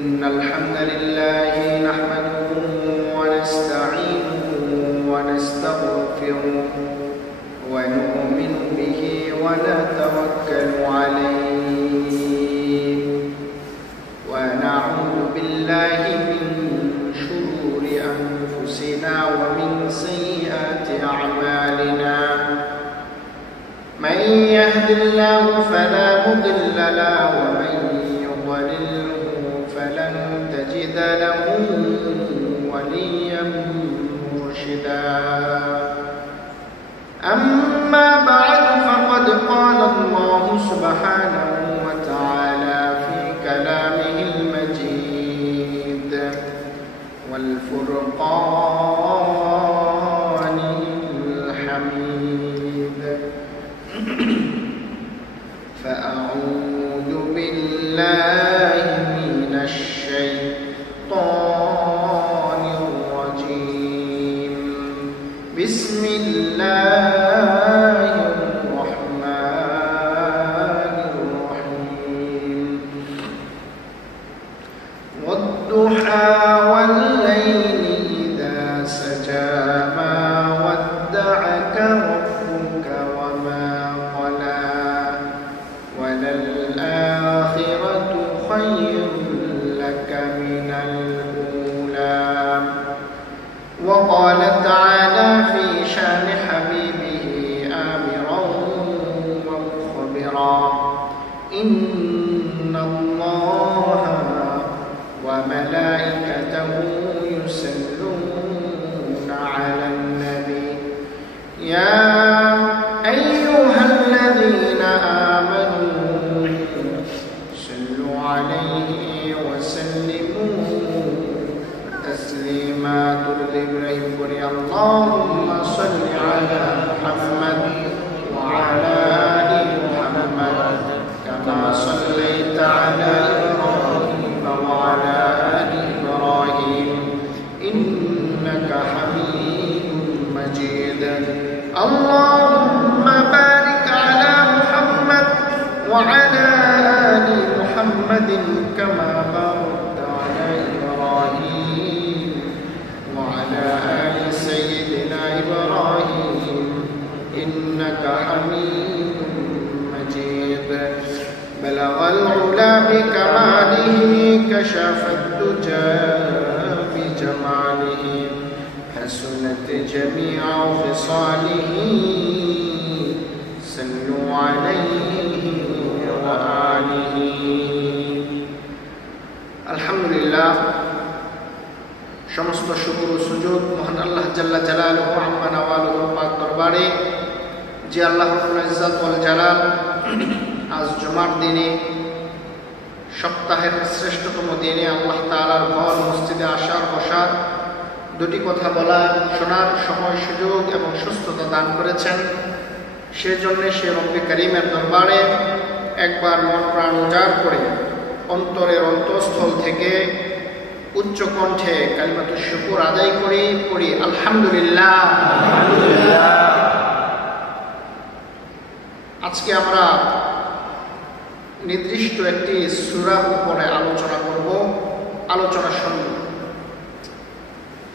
إن الحمد لله نحمده ونستعينه ونستغفره ونؤمن به ونتوكل عليه ونعوذ بالله من شرور أنفسنا ومن سيئات أعمالنا من يهد الله فلا مضل له ومن يضلل فلن تجد له وليا مرشدا أما بعد فقد قال الله سبحانه وتعالى في كلامه المجيد والفرقان الحميد فأعوذ بالله من الشيطان الرجيم بسم الله الرحمن الرحيم والضحى والليل إذا سجى ما ودعك ربك وما قلى وللآخرة خير لك من الأولى وقال تعالى في شان حبيبه آمرا ومخبرا إن الله وملائكته يصلون على النبي يا أيها الذين آمنوا صلوا عليه وسلموا تسليما ترد إبراهيم اللهم صل على محمد وعلى آل محمد كما صليت على إبراهيم وعلى آل إبراهيم إنك حميد مجيد اللهم بارك على محمد وعلى آل محمد كما باركت على إبراهيم وعلى آل سيدنا إبراهيم إنك حميد مجيد بلغ العلا بكماله كشف الدجى بجماله حسنت جميع خصاله صلوا عليه وآله الحمد لله সমস্ত শুকর ও সুজুদ মহান আল্লাহ জাল্লা জালালুহু আম্মা নাওয়ালুহু পাক দরবারে যে আল্লাহ রাব্বুল ইজ্জত ওয়াল জালাল আজ জুমার দিনে সপ্তাহের শ্রেষ্ঠতম দিনে আল্লাহ তাআলার ঘর মসজিদে আসার বসার দুটি কথা বলা শোনার সময় সুযোগ এবং সুস্থতা দান করেছেন সেজন্য সে রব্বে কারীমের দরবারে একবার মন প্রাণ উজাড় করে অন্তরের অন্তঃস্থল থেকে উচ্চ কণ্ঠে কালিমাতুশ শুকর আদায় করি পড়ি আলহামদুলিল্লাহ। আজকে আমরা নির্দিষ্ট একটি সূরার উপরে আলোচনা করব, আলোচনা শুনব।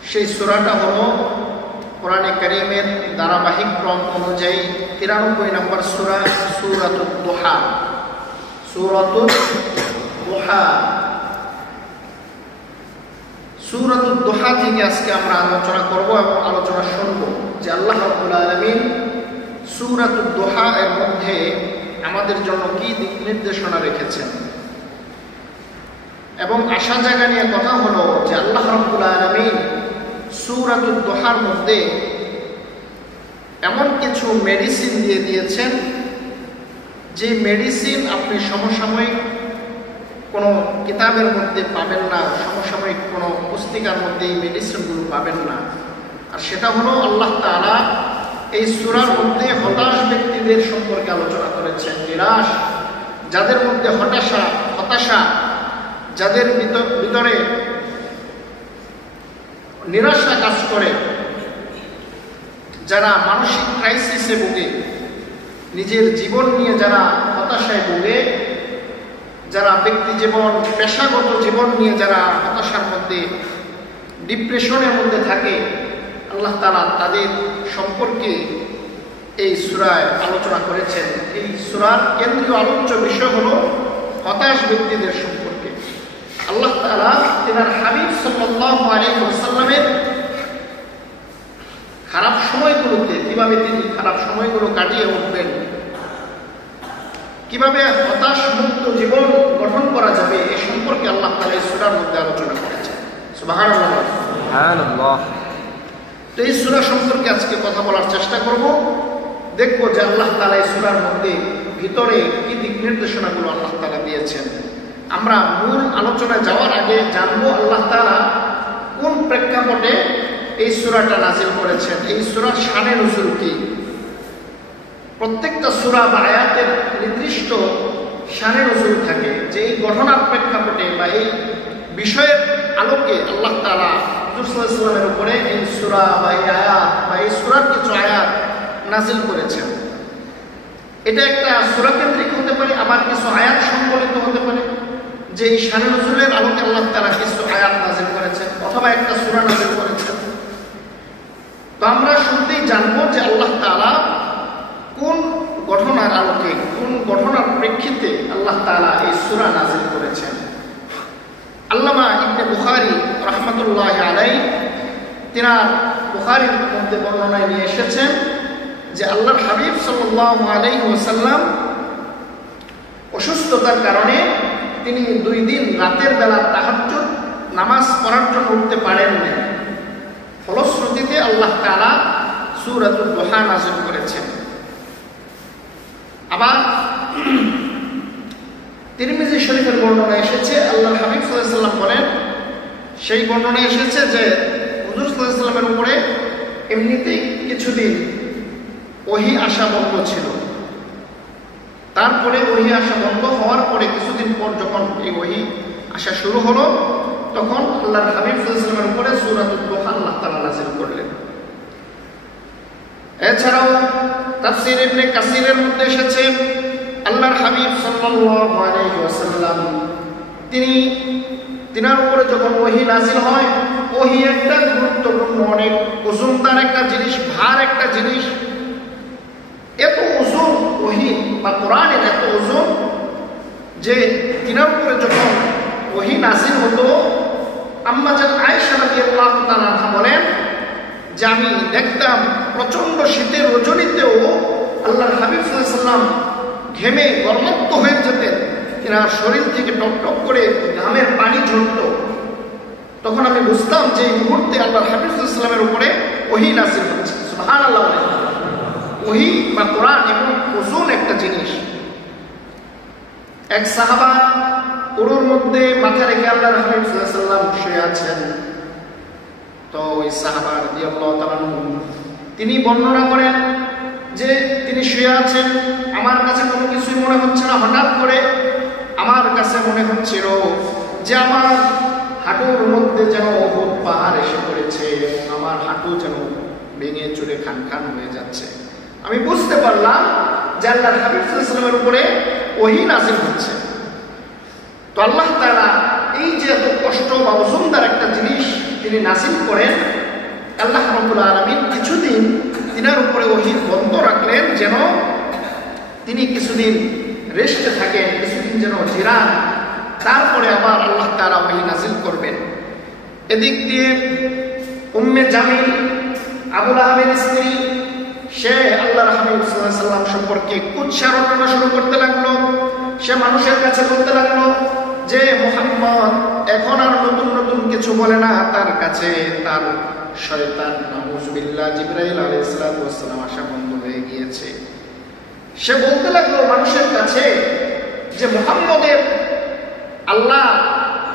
সেই সূরাটা হলো কোরআনে কারীমের ধারাবাহিক ক্রম অনুযায়ী 93 নম্বর সূরা সূরাতুদ দুহা। সূরাতুদ দুহা, সূরাতুদ দুহা থেকে আজকে আমরা আলোচনা করব এবং আলোচনা শুনব যে আল্লাহ রাব্বুল আলামিন সূরাতুদ দুহা এর মধ্যে আমাদের জন্য কি দিক নির্দেশনা রেখেছেন এবং আশা জায়গা নিয়ে কথা হলো যে আল্লাহ রাব্বুল আলামিন সূরাতুদ দুহার মধ্যে এমন কিছু মেডিসিন দিয়ে দিয়েছেন যে মেডিসিন আপনি সমসাময়িক কোনো কিতাবের মধ্যে পাবেন না, সমসাময়িক কোনো পুস্তিকার মধ্যে এই মেডিসিনগুলো পাবেন না। আর সেটা হলো আল্লাহ তাআলা এই সূরার মধ্যে হতাশ ব্যক্তিদের সম্পর্কে আলোচনা করেছেন। নিরাশ, যাদের মধ্যে হতাশা, যাদের ভিতরে নিরাশা কাজ করে, যারা মানসিক ক্রাইসিসে ভোগে, নিজের জীবন নিয়ে যারা হতাশায় ভোগে, যারা ব্যক্তি জীবন, পেশাগত জীবন নিয়ে যারা হতাশার মধ্যে, ডিপ্রেশনের মধ্যে থাকে, আল্লাহ তাআলা তাদের সম্পর্কে এই সূরায় আলোচনা করেছেন। এই সূরার কেন্দ্রীয় আলোচ্য বিষয় হলো হতাশ ব্যক্তিদের সম্পর্কে। আল্লাহ তাআলা তিনার হাবিব সাল্লাল্লাহু আলাইহি ওয়াসাল্লামের খারাপ সময়গুলোতে কিভাবে তিনি খারাপ সময়গুলো কাটিয়ে উঠবেন, কিভাবে হতাশ মুক্ত জীবন গঠন করা যাবে, এ সম্পর্কে আল্লাহ তাআলা এই সূরার মধ্যে আলোচনা করেছেন। সুবহানাল্লাহ, সুবহানাল্লাহ। তো এই সূরা সম্পর্কে আজকে কথা বলার চেষ্টা করব। দেখব যে আল্লাহ তাআলা এই সূরার মধ্যে ভিতরে কি দিক নির্দেশনাগুলো আল্লাহ তাআলা দিয়েছেন। আমরা মূল আলোচনায় যাওয়ার আগে জানবো আল্লাহ তাআলা কোন প্রেক্ষাপটে এই সূরাটা নাযিল করেছেন, এই সূরার শানে নুজুল কি। প্রত্যেকটা সূরা বা আয়াতের নির্দিষ্ট শানে নুজুল থাকে, যে এই ঘটনার প্রেক্ষাপটে বা এই বিষয়ের আলোকে আল্লাহ তাআলা রাসূল সাল্লাল্লাহু আলাইহি ওয়াসাল্লামের উপরে এই সূরা বা এই আয়াত বা এই সূরার কিছু আয়াত নাযিল করেছেন। এটা একটা সূরা কেন্দ্রিক হতে পারে, আবার কিছু আয়াত সংবলিত হতে পারে, যে এই শানে নুজুলের আলোকে আল্লাহ তাআলা কিছু আয়াত নাযিল করেছেন অথবা একটা সূরা নাযিল করেছেন। তো আমরা শুরুতেই জানবো যে আল্লাহ তাআলা কোন ঘটনার আলোকে, কোন ঘটনার প্রেক্ষিতে আল্লাহ তাআলা এই সূরা নাযিল করেছেন। আল্লামা ইবনে বুখারী রাহমাতুল্লাহি আলাইহি তিনার বুখারীর মধ্যে বর্ণনায় নিয়ে এসেছেন যে আল্লাহর হাবিব সাল্লাল্লাহু আলাইহি ওয়াসাল্লাম অসুস্থতার কারণে তিনি 2 দিন রাতের বেলা তাহাজ্জুদ নামাজ পড়ার জন্য উঠতে পারেননি। ফলশ্রুতিতে আল্লাহ তাআলা সূরাতুল দুহা নাযিল করেছেন। আবার তিরমিজি শরীফের বর্ণনা এসেছে, আল্লাহর হাবিব সাল্লাল্লাহু আলাইহি ওয়াসাল্লাম বলেন, সেই বর্ণনা এসেছে যে হুজুর সাল্লাল্লাহু আলাইহি ওয়াসাল্লামের উপরে এমনিতেই কিছুদিন ওহী আসা বন্ধ ছিল। তারপরে ওহী আসা বন্ধ হওয়ার পরে কিছুদিন পর যখন এই ওহী আসা শুরু হলো, তখন আল্লাহর হাবিব সাল্লাল্লাহু আলাইহি ওয়াসাল্লামের উপরে সূরাতুল দুহা আল্লাহ তাআলা নাযিল করলেন। এছাড়াও তাফসীর ইবনে কাসিরের মধ্যে এসেছে আল্লাহর হাবিব সাল্লাল্লাহু আলাইহি ওয়াসাল্লাম তিনার উপরে যখন ওহী নাযিল হয়, ওহী একটা গুরুত্বপূর্ণ, অনেক ওজনদার একটা জিনিস, ভার একটা জিনিস। এত ওজন ওহী বা কোরআনের এত ওজন যে তিনার উপরে যখন ওহী নাযিল হতো, আম্মা জান আয়েশা রাদিয়াল্লাহু তাআলা বলেন যে আমি দেখতাম প্রচন্ড শীতের রজনীতেও আল্লাহর হাবিব সাল্লাল্লাহু আলাইহি ওয়াসাল্লাম ঘেমে গর্মাক্ত হয়ে যেতেন, তিনার শরীর থেকে টকটক করে ঘামের পানি ঝরত। তখন আমি বুঝতাম যে এই মুহূর্তে আল্লাহর হাবিব সাল্লাল্লাহু আলাইহি ওয়াসাল্লামের উপরে ওহী নাযিল হচ্ছে। সুবহানাল্লাহ। ওহী বা কোরআন এমন ওজন একটা জিনিস। এক সাহাবা উরুর মধ্যে মাথা রেখে আল্লাহর হাবিব সাল্লাল্লাহু আলাইহি ওয়াসাল্লাম শুয়ে আছেন। তো ওই সাহাবা রাদিয়াল্লাহু তাআলা তিনি বর্ণনা করেন যে তিনি শুয়ে আছেন, আমার কাছে কোনো কিছুই মনে হচ্ছে না। হঠাৎ করে আমার কাছে মনে হচ্ছিল যে আমার হাঁটুর মধ্যে যেন উহুদ পাহাড় এসে পড়েছে এবং আমার হাঁটু যেন ভেঙে চুরে খান খান হয়ে যাচ্ছে। আমি বুঝতে পারলাম যে আল্লাহর হাবিব সাল্লাল্লাহু আলাইহি ওয়াসাল্লামের উপরে ওহী নাযিল হচ্ছে। তো আল্লাহ তাআলা এই যে এত কষ্ট বা ওজনদার একটা জিনিস তিনি নাযিল করেন, আল্লাহ রাব্বুল আলামিন কিছুদিন তিনার উপরে ওহী বন্ধ রাখলেন, যেন তিনি কিছুদিন রেস্টে থাকেন, কিছুদিন যেন জিরান, তারপরে আবার আল্লাহ তাআলা ওহী নাযিল করবেন। এদিক দিয়ে উম্মে জামিল, আবু লাহাবের স্ত্রী, সে আল্লাহর হাবিব সাল্লাল্লাহু আলাইহি ওয়াসাল্লাম সম্পর্কে কুৎসা রটনা শুরু করতে লাগলো। সে মানুষের কাছে বলতে লাগলো যে মুহাম্মদ এখন আর নতুন নতুন কিছু বলে না, তার কাছে তার শয়তান নাউযুবিল্লাহ জিবরাইল আলাইহিস সালাতু ওয়াস সালাম আসা বন্ধ হয়ে গিয়েছে। সে বলতে লাগলো মানুষের কাছে যে মুহাম্মদের আল্লাহ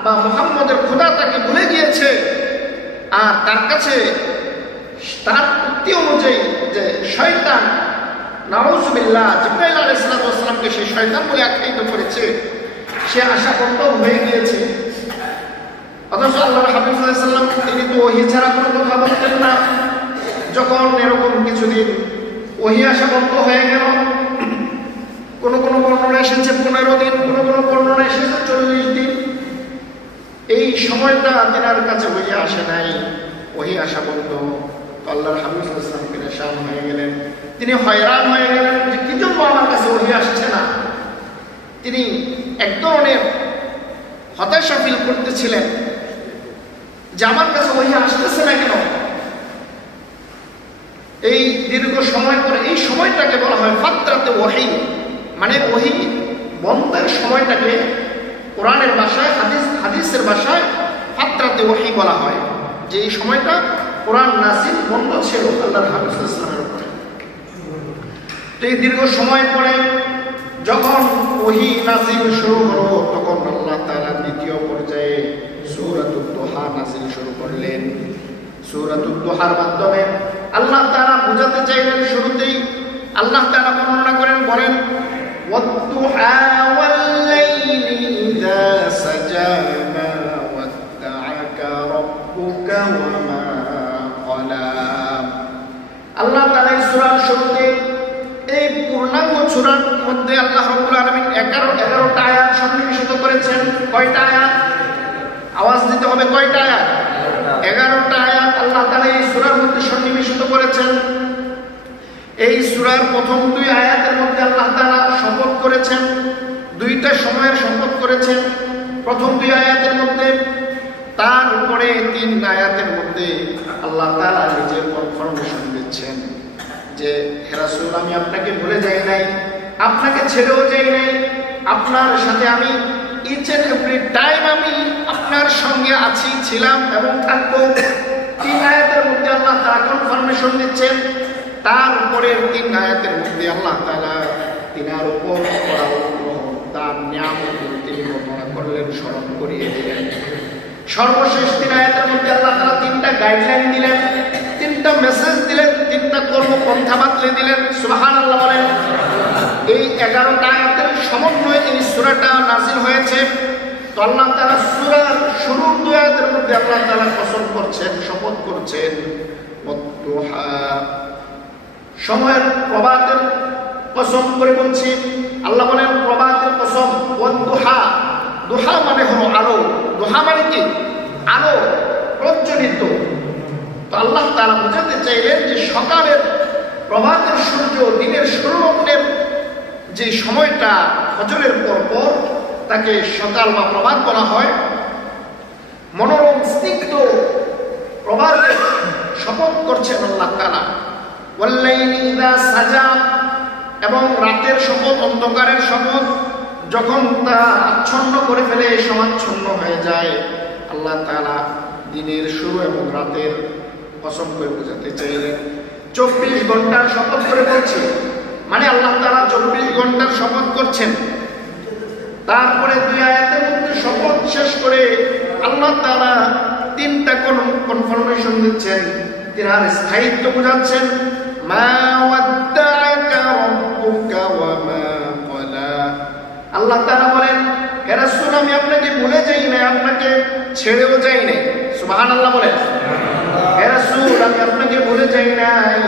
বা মুহাম্মদের খোদা তাকে ভুলে গিয়েছে, আর তার কাছে তার উক্তি অনুযায়ী যে শয়তান নাউযুবিল্লাহ জিবরাইল আলাইহিস সালাতু ওয়াস সালামকে সে শয়তান বলে আখ্যায়িত করেছে, সে আশা বন্ধ হয়ে গিয়েছে। অথচ আল্লাহর হাবিব সাল্লাল্লাহু আলাইহি ওয়াসাল্লাম তিনি তো ওহী ছাড়া কোনো কথা বলতেন না। যখন এরকম কিছুদিন ওহী আসা বন্ধ হয়ে গেল, কোন কোন বর্ণনা এসেছে 15 দিন, কোন কোন বর্ণনা এসেছে 40 দিন। এই সময়টা তিনার কাছে ওহী আসে নাই। ওহী আসা বলতো আল্লাহর হাবিব সাল্লাল্লাহু আলাইহি ওয়াসাল্লাম পেরেশান হয়ে গেলেন, তিনি হয়রান হয়ে গেলেন যে কি জন্য আমার কাছে ওহী আসছে না। তিনি এক ধরনের হতাশা ফিল করতেছিলেন যে আমার কাছে ওহী আসতেছে না কেন। এই দীর্ঘ সময় পরে এই সময়টাকে বলা হয় ফাতরাতে ওহী, মানে ওহী বন্ধের সময়টাকে কোরআনের ভাষায়, হাদিসের ভাষায় ফাতরাতে ওহী বলা হয়, যে এই সময়টা কোরআন নাযিল বন্ধ ছিল আল্লাহর হাবিব সাল্লাল্লাহু আলাইহি ওয়াসাল্লামের উপরে। তো এই দীর্ঘ সময় পরে যখন ওহী নাযিল শুরু হলো, তখন আল্লাহ তাআলা দ্বিতীয় পর্যায়ে সূরাতুদ দুহা নাযিল শুরু করলেন। সূরাতুদ দুহার মাধ্যমে আল্লাহ তাআলা বুঝাতে চাইলেন, শুরুতেই আল্লাহ তাআলা বর্ণনা করেন, বলেন ওয়াদ-দুহা ওয়াল-লাইলি ইযা সাজা মা ওয়াদ্দাআকা রাব্বুকা ওয়া মা ক্বালা। আল্লাহ তাআলা এই সূরার শুরুতে, এই পূর্ণাঙ্গ সূরার মধ্যে আল্লাহ রাব্বুল আলামিন 11টা আয়াত সন্নিবেশিত করেছেন। কয়টা আয়াত? আওয়াজ দিতে হবে, কয়টা আয়াত? 11টা আয়াত আল্লাহ তাআলা এই সূরার মধ্যে সন্নিবেশিত করেছেন। এই সূরার প্রথম 2 আয়াতের মধ্যে আল্লাহ তাআলা শপথ করেছেন, 2টা সময়ের শপথ করেছেন প্রথম 2 আয়াতের মধ্যে। তারপরে 3 আয়াতের মধ্যে আল্লাহ তাআলা নিজের কনফার্মেশন দিচ্ছেন যে হে রাসূল, আমি আপনাকে ভুলে যাই নাই, আপনাকে ছেড়েও যাই নাই, আপনার সাথে আমি ইচ এন্ড এভরি টাইম আমি আপনার সঙ্গে আছি, ছিলাম এবং থাকবো। 3 আয়াতের মধ্যে আল্লাহ তাআলা কনফার্মেশন দিচ্ছেন। তারপরের 3 আয়াতের মধ্যে আল্লাহ তাআলা তিনার উপর তার নিয়ামত তিনি বর্ণনা করলেন, স্মরণ করিয়ে দিলেন। সর্বশেষ 3 আয়াতের মধ্যে আল্লাহ তাআলা 3টা গাইডলাইন দিলেন, 3টা মেসেজ দিলেন, 3টা কর্মপন্থা বাতলে দিলেন। সুবহানাল্লাহ বলেন। এই 11টা আয়াতের সমন্বয়ে এই সূরাটা নাযিল হয়েছে। তো আল্লাহ তাআলা সূরার শুরুর 2 আয়াতের মধ্যে আল্লাহ তাআলা কসম করছেন, শপথ করছেন ওয়াদ-দুহা, সময়ের প্রভাতের কসম করে বলছি। আল্লাহ বলেন প্রভাতের কসম, ওয়াদ-দুহা। দুহা মানে হলো আলো। দুহা মানে কি? আলো, প্রজ্বলিত। তো আল্লাহ তাআলা বোঝাতে চাইলেন যে সকালের প্রভাতের সূর্য, দিনের শুরু লগ্নের যে সময়টা ফজরের পর তাকে সকাল বা প্রভাত বলা হয়। মনোরম স্নিগ্ধ প্রভাতের শপথ করছেন আল্লাহ তাআলা। ওয়াল-লাইলি ইযা সাজা, এবং রাতের শপথ, অন্ধকারের শপথ, যখন তা আচ্ছন্ন করে ফেলে, সমাচ্ছন্ন হয়ে যায়। আল্লাহ তাআলা দিনের শুরু এবং রাতের কসম করে বোঝাতে চাইলেন। 24 ঘন্টার শপথ করে বলছে, মানে আল্লাহ তাআলা 24 ঘন্টার শপথ করছেন। তারপরে 2 আয়াতের মধ্যে শপথ শেষ করে আল্লাহ তাআলা 3টা কনফার্মেশন দিচ্ছেন, তিনার স্থায়িত্ব বোঝাচ্ছেন। মা ওয়াদ্দাআকা রাব্বুকা ওয়া মা ক্বালা। আল্লাহ তাআলা বলেন হে রাসূল, আমি আপনাকে ভুলে যাই না, আপনাকে ছেড়েও যাই নাই। সুবহানাল্লাহ বলেন। হে রাসূল, আমি আপনাকে ভুলে যাই নাই,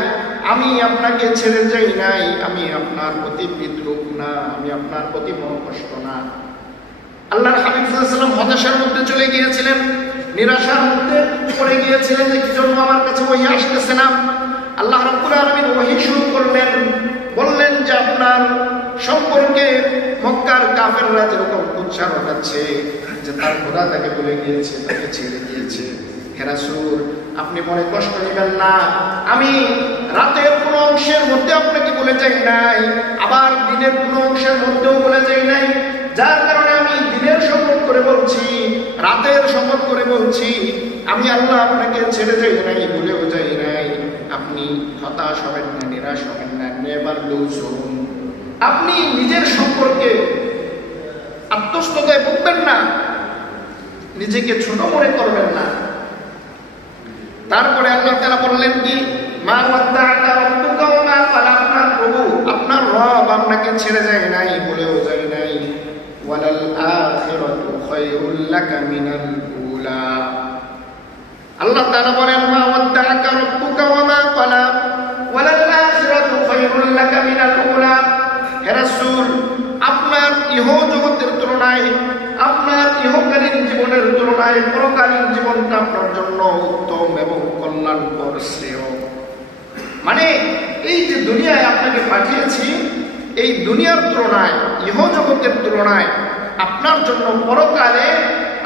আমি আপনাকে ছেড়ে যাই নাই, আমি আপনার প্রতি বিদ্রুপ না, আমি আপনার প্রতি মনোকষ্ট না। আল্লাহর হাবিব সাল্লাল্লাহু আলাইহি ওয়াসাল্লাম হতাশার মধ্যে চলে গিয়েছিলেন, নিরাশার মধ্যে পড়ে গিয়েছিলেন যে কি জন্য আমার কাছে ওহী আসতেছে না। আল্লাহ রাব্বুল আলামিন ওহী শুরু করলেন, বললেন যে আপনার সম্পর্কে মক্কার কাফেররা যেরকম উৎসাহ দেখাচ্ছে যে তার খোদা তাকে ভুলে গিয়েছে, তাকে ছেড়ে দিয়েছে, হে রাসূল আপনি মনে কষ্ট নেবেন না, আমি রাতের কোনো অংশের মধ্যে আপনাকে বলে যাই নাই, আবার দিনের কোনো অংশের মধ্যেও বলে যাই নাই, যার কারণে আমি দিনের শপথ করে বলছি, রাতের শপথ করে বলছি, আমি আল্লাহ আপনাকে ছেড়ে যাই নাই, ভুলেও যাই নাই। আপনি হতাশ হবেন না, নিরাশ হবেন না, নেভার লুজ হোপ। আপনি নিজের সম্পর্কে আত্মস্থতায় ভুগবেন না, নিজেকে ছোট মনে করবেন না। তারপরে আল্লাহ তাআলা বললেন কি, মা ওয়াদ্দাআকা রাব্বুকা ওয়া মা ক্বালা, আপনার প্রভু, আপনার রব আপনাকে ছেড়ে যায় নাই, ভুলেও যায় নাই। ওয়ালাল আখিরাতু খায়রুল লাকা মিনাল উলা। আল্লাহ তাআলা বলেন মা ওয়াদ্দাআকা রাব্বুকা ওয়া মা ক্বালা ওয়ালাল আখিরাতু খায়রুল লাকা মিনাল উলা। হে রাসূল, ইহ জগতের তুলনায়, আপনার ইহকালীন জীবনের তুলনায় পরকালীন জীবনটা আপনার জন্য উত্তম এবং কল্যাণকর শ্রেয়। মানে এই যে দুনিয়ায় আপনাকে পাঠিয়েছি, এই দুনিয়ার তুলনায়, ইহ জগতের তুলনায় আপনার জন্য পরকালে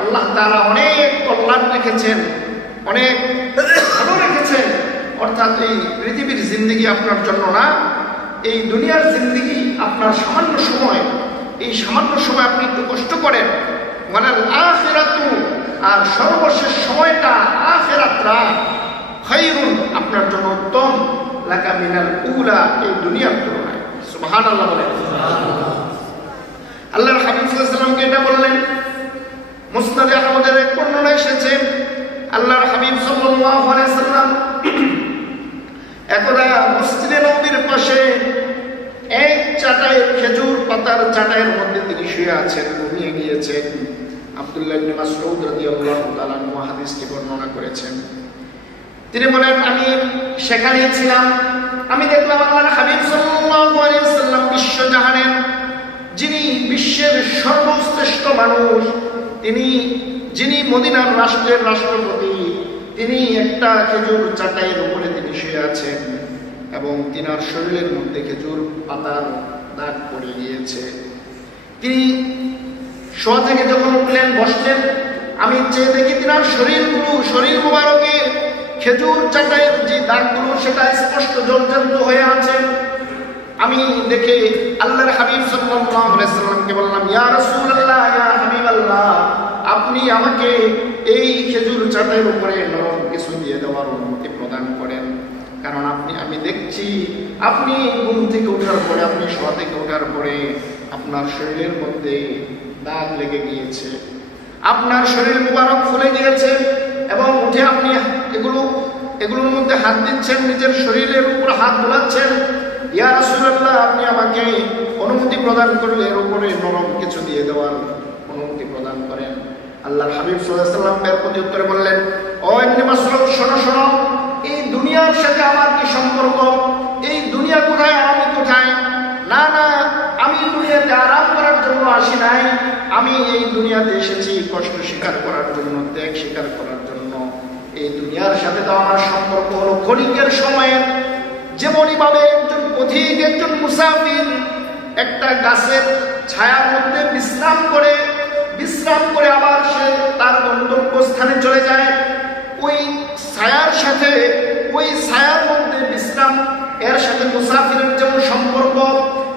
আল্লাহ তাআলা অনেক কল্যাণ রেখেছেন, অনেক ভালো রেখেছেন। অর্থাৎ এই পৃথিবীর জিন্দেগি আপনার জন্য না, এই দুনিয়ার জিন্দেগি আপনার সামান্য সময়, এই সামান্য সময় আপনি একটু কষ্ট করেন, মানে আখিরাতু, আর সর্বশেষ সময়টা আখিরাতরা খায়রুন আপনার জন্য উত্তম, লাকা মিনাল উলা, এই দুনিয়ার তুলনায়। সুবহানাল্লাহ বলেন। আল্লাহর হাবিব সাল্লাল্লাহু আলাইহি ওয়াসাল্লামকে এটা বললেন। মুসনাদে আহমদের এক বর্ণনা এসেছে, আল্লাহর হাবিব সাল্লাল্লাহু আলাইহি ওয়াসাল্লাম একদা মসজিদে নববীর পাশে এক চাটাই, খেজুর পাতার চাটাইয়ের মধ্যে তিনি শুয়ে আছেন, ঘুমিয়ে গিয়েছেন। আব্দুল্লাহ ইবনে মাসউদ রাদিয়াল্লাহু তাআলা আনহু হাদিসটি বর্ণনা করেছেন। তিনি বলেন, আমি সেখানে ছিলাম, আমি দেখলাম আল্লাহর হাবিব সাল্লাল্লাহু আলাইহি ওয়াসাল্লাম বিশ্বজাহানের, যিনি বিশ্বের সর্বশ্রেষ্ঠ মানুষ, তিনি যিনি মদিনার রাষ্ট্রের রাষ্ট্রপতি, তিনি একটা খেজুর চাটাইয়ের উপরে তিনি শুয়ে আছেন এবং তিনার শরীরের মধ্যে খেজুর পাতার দাগ পড়ে গিয়েছে। তিনি শোয়া থেকে যখন উঠলেন, বসলেন, আমি চেয়ে দেখি তিনার শরীর মুবারকে খেজুর চাটাইয়ের যে দাগগুলো সেটা স্পষ্ট জলজান্ত হয়ে আছে। আমি দেখে আল্লাহর হাবিব সাল্লাল্লাহু আলাইহি ওয়াসাল্লামকে বললাম, ইয়া রাসূলুল্লাহ, ইয়া হাবিবাল্লাহ, আপনি আমাকে এই খেজুর চাটাইয়ের উপরে নরম কিছু দিয়ে দেওয়ার অনুমতি প্রদান করেন, কারণ আমি দেখছি আপনি ঘুম থেকে ওঠার পরে, আপনি শোয়া থেকে ওঠার পরে আপনার শরীরের মধ্যে দাগ লেগে গিয়েছে, আপনার শরীর মুবারক ফুলে গিয়েছে এবং উঠে আপনি এগুলোর মধ্যে হাত দিচ্ছেন, নিজের শরীরের উপর হাত বোলাচ্ছেন। ইয়া রাসূলুল্লাহ, আপনি আমাকে অনুমতি প্রদান করলে এর উপরে নরম কিছু দিয়ে দেওয়ার অনুমতি প্রদান করেন। আল্লাহর হাবিব সাল্লাল্লাহু আলাইহি ওয়াসাল্লাম এর প্রতি উত্তরে বললেন, ও ইবনে মাসউদ, শোনো, এই দুনিয়ার সাথে আমার কি সম্পর্ক? এই দুনিয়া কোথায়, আমি কোথায়? না, আমি দুনিয়াতে আরাম করার জন্য আসি নাই, আমি এই দুনিয়াতে এসেছি কষ্ট স্বীকার করার জন্য, ত্যাগ স্বীকার করার জন্য। এই দুনিয়ার সাথে তো আমার সম্পর্ক হলো ক্ষণিকের সময়ে, যেমনই ভাবে একজন পথিক, একজন মুসাফির একটা গাছের ছায়ার মধ্যে বিশ্রাম করে আবার সে তার গন্তব্যস্থানে চলে যায়, ওই ছায়ার মধ্যে বিশ্রাম, এর সাথে মুসাফিরের যেমন সম্পর্ক,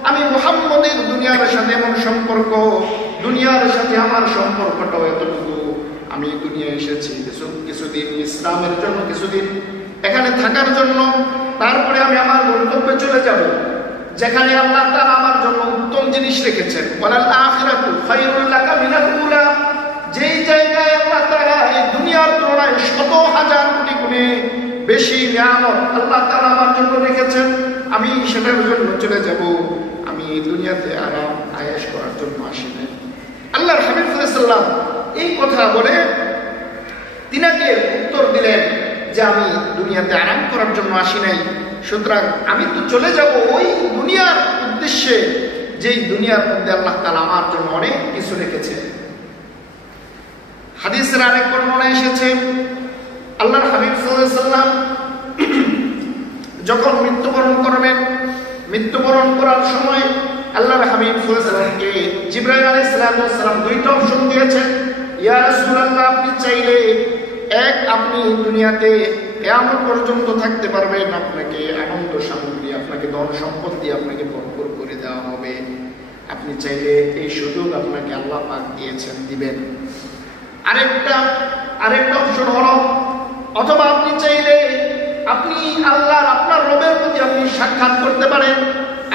আমি মুহাম্মদের দুনিয়ার সাথে এমন সম্পর্ক, দুনিয়ার সাথে আমার সম্পর্কটাও এতটুকু। আমি দুনিয়ায় এসেছি কিছুদিন বিশ্রামের জন্য, কিছুদিন এখানে থাকার জন্য, তারপরে আমি আমার গন্তব্যে চলে যাব, যেখানে আল্লাহ তাআলা আমার জন্য উত্তম জিনিস রেখেছেন। ওয়ালাল আখিরাতু খায়রুল লাকা মিনাল উলা, যেই জায়গায় আল্লাহ তাআলা এই দুনিয়ার তুলনায় শত হাজার কোটি গুণে বেশি নিয়ামত আল্লাহ তাআলা আমার জন্য রেখেছেন, আমি সেটার জন্য চলে যাব। আমি এই দুনিয়াতে আরাম আয়েশ করার জন্য আসি নাই। আল্লাহর হাবিব সাল্লাল্লাহু আলাইহি ওয়াসাল্লাম এই কথা বলে তিনাকে উত্তর দিলেন যে আমি দুনিয়াতে আরাম করার জন্য আসি নাই, সুতরাং আমি তো চলে যাব ওই দুনিয়ার উদ্দেশ্যে, যেই দুনিয়ার মধ্যে আল্লাহ তাআলা আমার জন্য অনেক কিছু রেখেছে। হাদিসের আরেক বর্ণনা এসেছে, আল্লাহর হাবিব সাল্লাল্লাহু আলাইহি ওয়াসাল্লাম যখন মৃত্যুবরণ করার সময় আল্লাহর হাবিব সাল্লাল্লাহু আলাইহি ওয়াসাল্লামকে জিবরাইল আলাইহিস সালাম দুইটা অপশন দিয়েছেন। ইয়া রাসূলুল্লাহ, আপনি চাইলে আপনি দুনিয়াতে কিয়ামত পর্যন্ত থাকতে পারবেন, আপনাকে আনন্দ সামগ্রী, আপনাকে ধন সম্পদ দিয়ে আপনাকে ভরপুর করে দেওয়া হবে। আপনি চাইলে এই সুযোগ আপনাকে আল্লাহ পাক দিবেন। আরেকটা অপশন হলো, অথবা আপনি চাইলে আপনি আপনার রবের প্রতি আপনি সাক্ষাৎ করতে পারেন,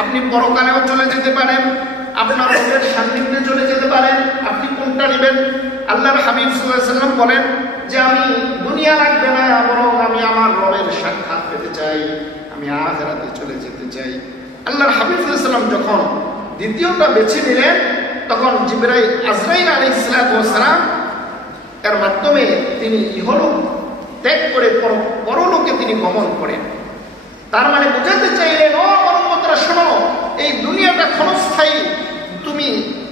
আপনি পরকালেও চলে যেতে পারেন, আপনার রবের সান্নিধ্যে চলে যেতে পারেন। আপনি কোনটা নেবেন? আল্লাহর হাবিব সাল্লাল্লাহু আলাইহি ওয়াসাল্লাম বলেন যে আমি দুনিয়া লাগবে না, বরং আমি আমার রবের সাক্ষাৎ পেতে চাই, আমি আখিরাতে চলে যেতে চাই। আল্লাহর হাবিব সাল্লাল্লাহু আলাইহি ওয়াসাল্লাম যখন দ্বিতীয়টা বেছে নিলেন, তখন আজরাইল আলাইহিস সালাম এর মাধ্যমে তিনি ইহলোক ত্যাগ করে পরলোকে তিনি গমন করেন। তার মানে বোঝাতে চাইলেন, ও উম্মতরা শোনো, এই দুনিয়াটা ক্ষণস্থায়ী, তুমি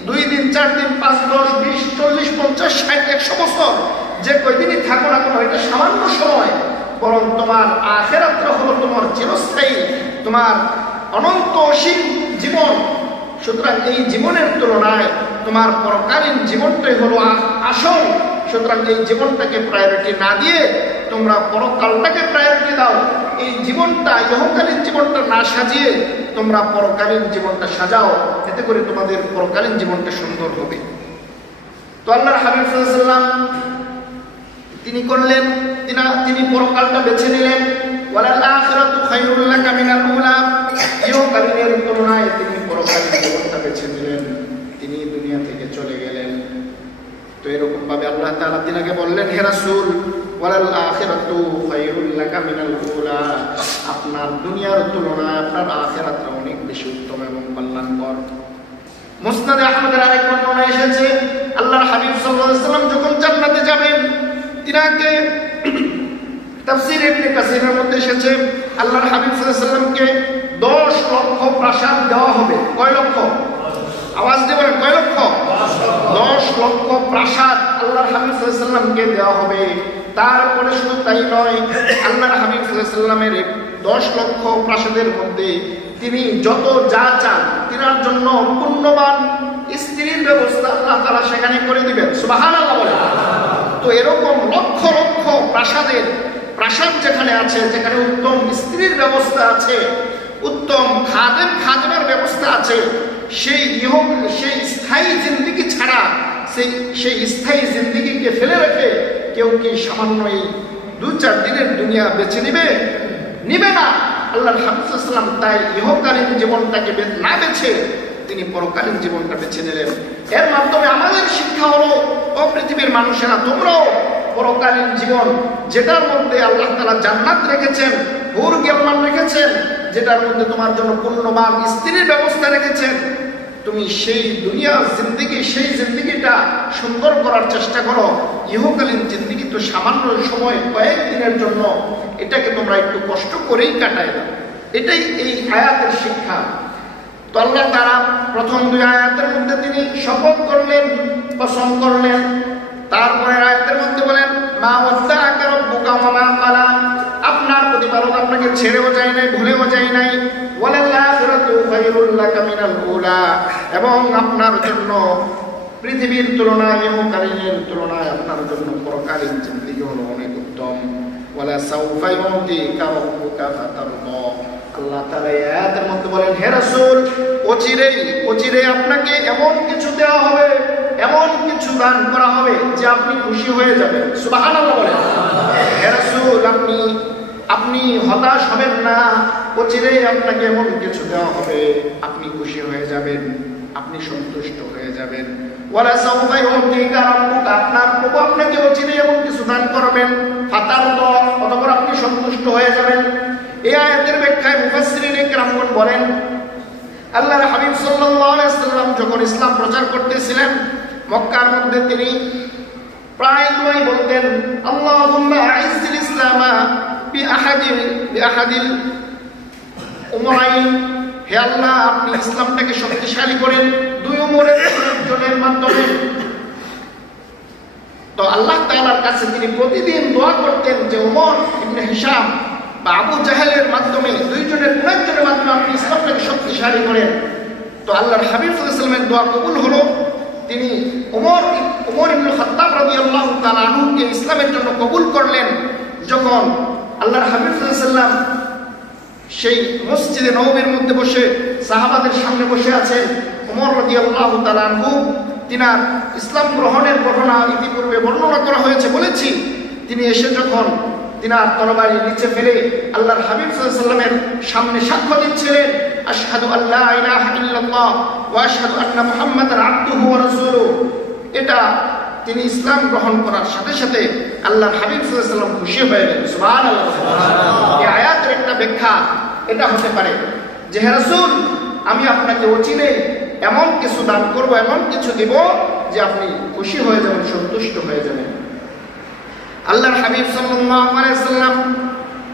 2 দিন 4 দিন 5 10 20 40 50 60 100 বছর যে কয়দিনই থাকো না কোনো এটা সামান্য সময়, বরং তোমার আখিরাতটা হলো তোমার চিরস্থায়ী, তোমার অনন্ত অসীম জীবন। সুতরাং এই জীবনের তুলনায় তোমার পরকালীন জীবনটাই হলো আসল। সুতরাং এই জীবনটাকে প্রায়োরিটি না দিয়ে তোমরা পরকালটাকে প্রায়োরিটি দাও। এই জীবনটা ইহকালীন জীবনটা না সাজিয়ে তোমরা পরকালীন জীবনটা সাজাও, এতে করে তোমাদের পরকালীন জীবনটা সুন্দর হবে। তো আল্লাহর হাবিব সাল্লাল্লাহু আলাইহি ওয়াসাল্লাম তিনি করলেন, তিনি পরকালটা বেছে নিলেন। ওয়ালাল আখিরাতু খায়রুল লাকা মিনাল উলা, ইহকালীনের তুলনায় তিনি পরকালীন জীবনটা বেছে নিলেন, তিনি দুনিয়া থেকে চলে গেলেন। তো এরকম ভাবে আল্লাহ তাআলা তিনাকে বললেন, হে রাসূল, ওয়ালাল আখিরাতু খায়রুল লাকা মিনাল উলা, আপনার দুনিয়ার তুলনায় আপনার আখিরাতটা অনেক বেশি উত্তম এবং কল্যাণকর। মুসনাদে আহমদের আরেক বর্ণনা এসেছে, আল্লাহর হাবিব সাল্লাল্লাহু আলাইহি ওয়াসাল্লাম যখন জান্নাতে যাবেন, তিনাকে তাফসীর ইবনে কাসিরের মধ্যে এসেছে, আল্লাহর হাবিব সাল্লাল্লাহু আলাইহি ওয়াসাল্লামকে 10 লক্ষ প্রাসাদ দেওয়া হবে। কয় লক্ষ? আওয়াজ দিয়ে বলেন, কয় লক্ষ? 10 লক্ষ প্রাসাদ আল্লাহর হাবিব সাল্লাল্লাহু আলাইহি ওয়াসাল্লামকে দেওয়া হবে। তারপরে শুধু তাই নয়, আল্লাহর হাবিব সাল্লাল্লাহু আলাইহি ওয়াসাল্লামের 10 লক্ষ প্রাসাদের মধ্যে তিনি যত যা চান তিনার জন্য পূর্ণবান স্ত্রীর ব্যবস্থা আল্লাহ তাআলা সেখানে করে দিবেন। সুবহানাল্লাহ বলেন। তো এরকম লক্ষ লক্ষ প্রাসাদ যেখানে আছে, যেখানে উত্তম স্ত্রীর ব্যবস্থা আছে, উত্তম খাদেমের ব্যবস্থা আছে, সেই স্থায়ী জিন্দেগি ছাড়া সেই স্থায়ী জিন্দেগিকে ফেলে রেখে কেউ কি সামান্য এই 2-4 দিনের দুনিয়া বেছে নিবে না। আল্লাহর হাবিব সাল্লাল্লাহু আলাইহি ওয়াসাল্লাম তাই ইহকালীন জীবনটাকে না বেছে তিনি পরকালীন জীবনটা বেছে নিলেন। এর মাধ্যমে আমাদের শিক্ষা হলো, ও পৃথিবীর মানুষেরা, তোমরাও পরকালীন জীবন, যেটার মধ্যে আল্লাহ তাআলা জান্নাত রেখেছেন, হুর গিলমান রেখেছেন, যেটার মধ্যে তোমার জন্য পূর্ণবান স্ত্রীর ব্যবস্থা রেখেছেন, তুমি সেই দুনিয়ার জিন্দেগি, সেই জিন্দেগিটা সুন্দর করার চেষ্টা করো। ইহকালীন জিন্দেগি তো সামান্য সময়, কয়েকদিনের জন্য, এটাকে তোমরা একটু কষ্ট করেই কাটায় দাও। এটাই এই আয়াতের শিক্ষা। তো আল্লাহ তাআলা প্রথম 2 আয়াতের মধ্যে তিনি শপথ করলেন, কসম করলেন। তারপরে আয়াতের মধ্যে বলেন, মা ওয়াদ্দাআকা রাব্বুকা ওয়া মা ক্বালা, আপনার প্রতিপালক আপনাকে ছেড়েও যায় নাই, ভুলেও যায় নাই। ওয়ালাল আখিরাতু খায়রুল লাকা মিনাল উলা, এবং আপনার জন্য পৃথিবীর তুলনায়, ইহকালীনের তুলনায় আপনার জন্য পরকালীন জিন্দেগি হলো অনেক উত্তম। ওয়ালা সাউফা ইউতিকা রাব্বুকা ফাতারদা, আল্লাহ তাআলা এই আয়াতের মধ্যে বলেন, হে রাসূল, অচিরেই আপনাকে এমন কিছু দেওয়া হবে, এমন কিছু দান করা হবে যে আপনি খুশি হয়ে যাবেন। সুবহানাল্লাহ বলেন। হে রাসূল, আপনি হতাশ হবেন না, অচিরেই আপনাকে এমন কিছু দেওয়া হবে, আপনি খুশি হয়ে যাবেন, আপনি সন্তুষ্ট হয়ে যাবেন। ওয়ালা সাউফা ইউতিকা রাব্বুকা, আপনার প্রভু আপনাকে অচিরেই এমন কিছু দান করবেন, ফাতারদা, অতঃপর আপনি সন্তুষ্ট হয়ে যাবেন। এই আয়াতের ব্যাখ্যায় মুফাসসিরিনে কেরামগণ বলেন, আল্লাহর হাবিব সাল্লাল্লাহু আলাইহি ওয়াসাল্লাম যখন ইসলাম প্রচার করতেছিলেন মক্কার মধ্যে, তিনি প্রায় দোয়াই বলতেন, আল্লাহুম্মা আইজ্জিল ইসলামা বিআহাদিল উমরাইন, হে আল্লাহ, আপনি ইসলামটাকে শক্তিশালী করেন 2 উমরের একজনের মাধ্যমে। তো আল্লাহ তাআলার কাছে তিনি প্রতিদিন দোয়া করতেন যে উমর ইবনে হিশাম বা আবু জাহেলের মাধ্যমে, 2 জনের কোন একজনের মাধ্যমে আপনি ইসলামটাকে শক্তিশালী করেন। তো আল্লাহর হাবিব সাল্লাল্লাহু আলাইহি ওয়াসাল্লামের দোয়া কবুল হলো। তিনি উমর ইবনে খাত্তাব রাদিয়াল্লাহু তাআলা আনহুকে ইসলামের জন্য কবুল করলেন। যখন আল্লাহর হাবিব সাল্লাল্লাহু আলাইহি ওয়াসাল্লাম সেই মসজিদে নববীর মধ্যে বসে সাহাবাদের সামনে বসে আছেন, উমর রাদিয়াল্লাহু তাআলা আনহু তিনার ইসলাম গ্রহণের ঘটনা ইতিপূর্বে বর্ণনা করা হয়েছে বলেছি। তিনি এসে যখন তিনার তরবারি নিচে ফেলে আল্লাহর হাবিব সাল্লাল্লাহু আলাইহি ওয়াসাল্লামের সামনে সাক্ষ্য দিচ্ছিলেন, আশহাদু আল্লা ইলাহা ইল্লাল্লাহ ওয়া আশহাদু আন্না মুহাম্মাদান আবদুহু ওয়া রাসূলুহু, এটা তিনি ইসলাম গ্রহণ করার সাথে সাথে আল্লাহর হাবিব সাল্লাল্লাহু আলাইহি ওয়াসাল্লাম খুশি হয়ে গেলেন। সুবহানাল্লাহ। এই আয়াতের একটা ব্যাখ্যা এটা হতে পারে যে, হে রাসূল, আমি আপনাকে অচিরেই এমন কিছু দান করব, এমন কিছু দেব যে আপনি খুশি হয়ে যাবেন, সন্তুষ্ট হয়ে যাবেন। আল্লাহর হাবিব সাল্লাল্লাহু আলাইহি ওয়াসাল্লাম